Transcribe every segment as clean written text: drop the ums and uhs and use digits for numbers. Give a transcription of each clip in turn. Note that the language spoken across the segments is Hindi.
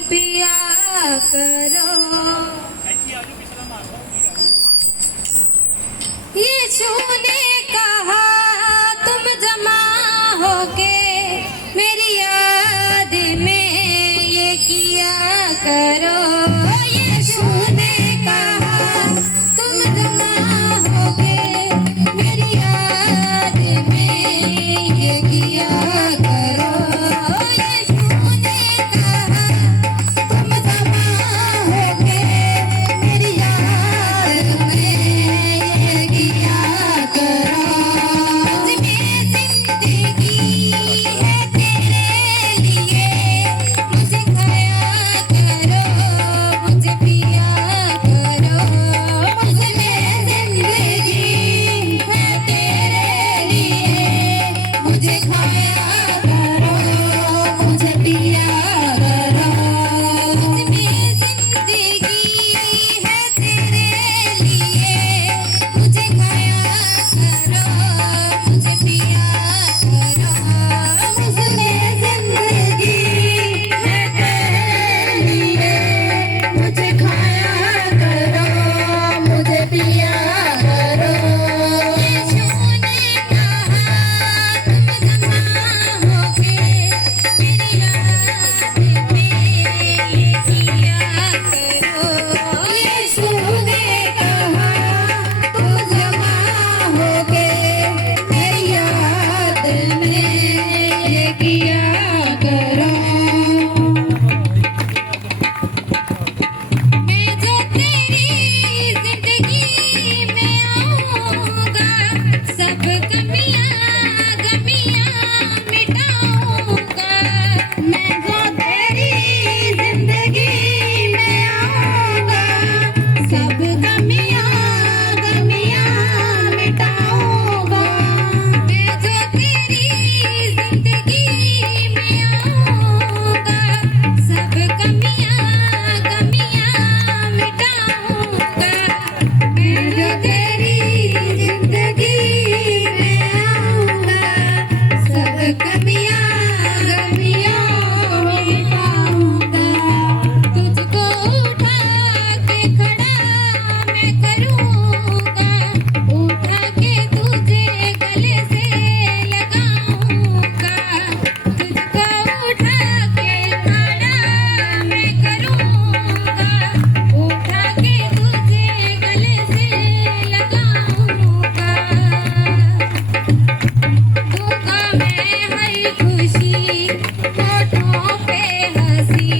पिया करो। यीशु ने कहा तुम जमा होके मेरी याद में ये किया करो। यीशु ने कहा तुम जमा होके मेरी याद में ये किया करो। यीशु ने कहा तुम जमा होके मेरी याद में ये किया करो। मुझमें जिंदगी है तेरे लिए, मुझे खाया करो, मुझे पिया करो। मुझमें जिंदगी है तेरे लिए, मुझे खाया करो, मुझे पिया करो। मुझमें जिंदगी है तेरे लिए, मुझे खाया करो, मुझे पिया करो। मुझमें जिंदगी है तेरे लिए, मुझे खाया करो, मुझे पिया करो। यीशु ने कहा तुम जमा होके मेरी याद में ये किया करो। यीशु ने कहा तुम जमा होके मेरी याद में ये किया करो। मैं जो तेरी जिंदगी में आऊंगा, सब गमियां मिटाऊंगा। मैं जो तेरी जिंदगी में आऊंगा, सब गमियां मिटाऊंगा। मैं जो तेरी जिंदगी में आऊंगा, सब गमियां मिटाऊंगा। मैं जो तेरी जिंदगी में आऊंगा, सब गमियां मिटाऊंगा। तुझको उठा के खड़ा मैं करूंगा, उठा के तुझे गले से लगाऊंगा। तुझको उठा के खड़ा मैं करूंगा, उठा के तुझे गले से लगाऊंगा। दूंगा मैं हर खुशी, होठों पे हंसी,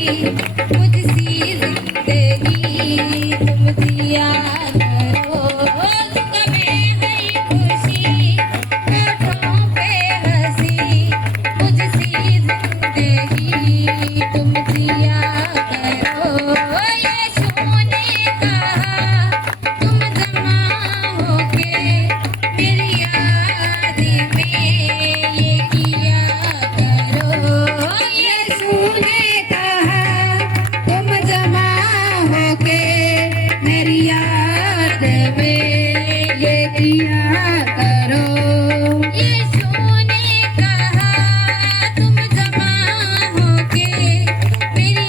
मुझसी जिंदगी तुम जिया करो। दूंगा मैं हर खुशी, होठों पे हंसी, मुझसी जिंदगी तुम जिया करो। यीशु ने कहा तुम जमा होके मेरी याद में ये किया करो। यीशु ने कहा तुम जमा होके मेरी याद में ये किया करो। यीशु ने कहा तुम जमा होके मेरी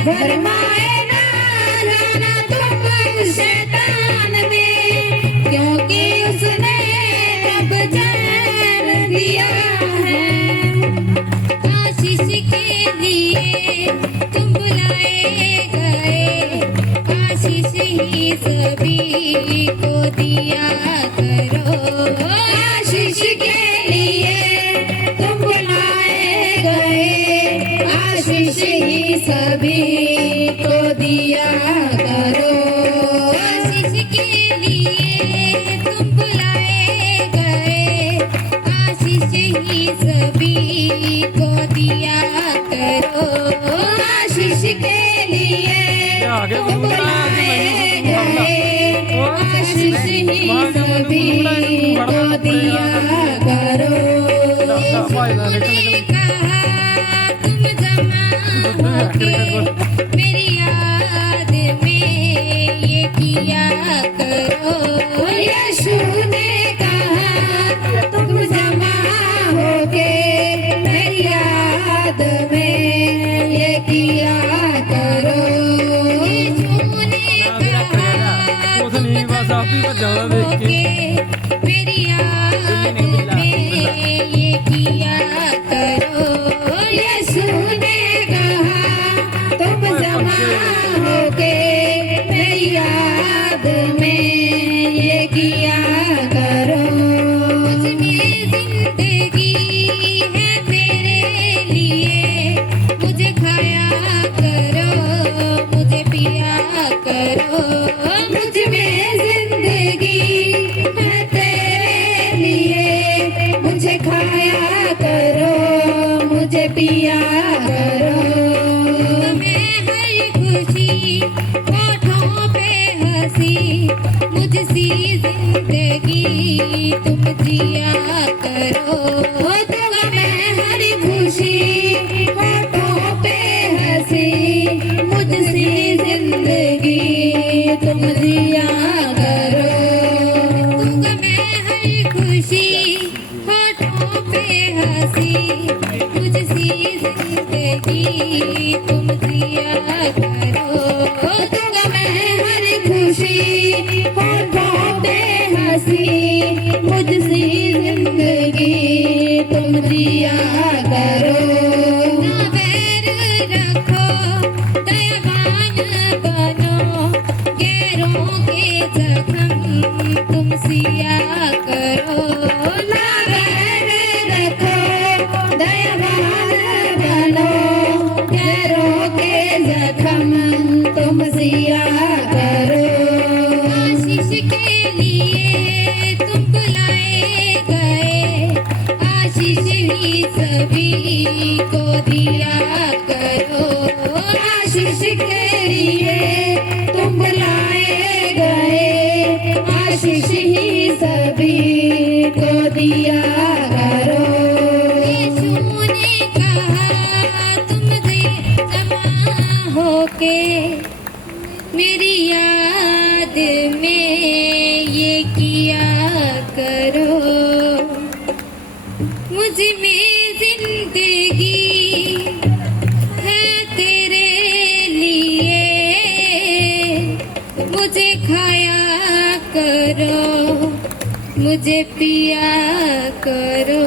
फरमाए ना जाना तुम शैतान में, क्योंकि उसने रब चैन दिया है। आशीष के लिए तुम बुलाए गए, आशीष ही सभी को दिया करो। आशीष के लिए तुम बुलाए गए, आशीष ही सभी को दिया करो। आशीष के लिए तुम बुलाए गए, आशीष ही सभी को दिया करो। आशीष के लिए तुम बुलाए गए, आशीष ही सभी को दिया करो। यीशु ने कहा तुम जमा होके मेरी याद में ये किया करो। यीशु ने कहा तुम जमा होके मेरी याद में ये किया करो। यीशु ने कहा तुम जमा होके मेरी याद में ये किया करो। यीशु ने कहा तुम जमा होके मेरी याद में ये किया करो। मुझ में जिंदगी है तेरे लिए, मुझे खाया करो, मुझे पिया करो। मुझ में जिंदगी है तेरे लिए, मुझे खाया करो, मुझे पिया करो। मैं हर खुशी होठों पे हंसी, मुझसी जिंदगी तुम जिया करो। तुम मैं हर खुशी होठों पे हंसी, मुझसी जिंदगी तुम जिया करो। तुम मैं हर खुशी होठों पे हंसी, मुझसी जिंदगी तुम जिया करो। तुम मैं हर खुशी होठों पे हंसी, मुझसी जिंदगी तुम जिया करो। ना बैर रखो, दयावान बनो, गैरों के जख्म तुम सिया करो। ना बैर रखो, दयावान बनो, गैरों के जख्म तुम सिया करो। आशीष के लिए तुम बुलाए गए, आशीष ही सभी को दिया करो। आशीष के लिए तुम बुलाए गए, आशीष ही सभी को दिया करो। यीशु ने कहा तुम जमा होके मेरी याद में ये किया करो। मुझ में जिंदगी है तेरे लिए, मुझे खाया करो, मुझे पिया करो।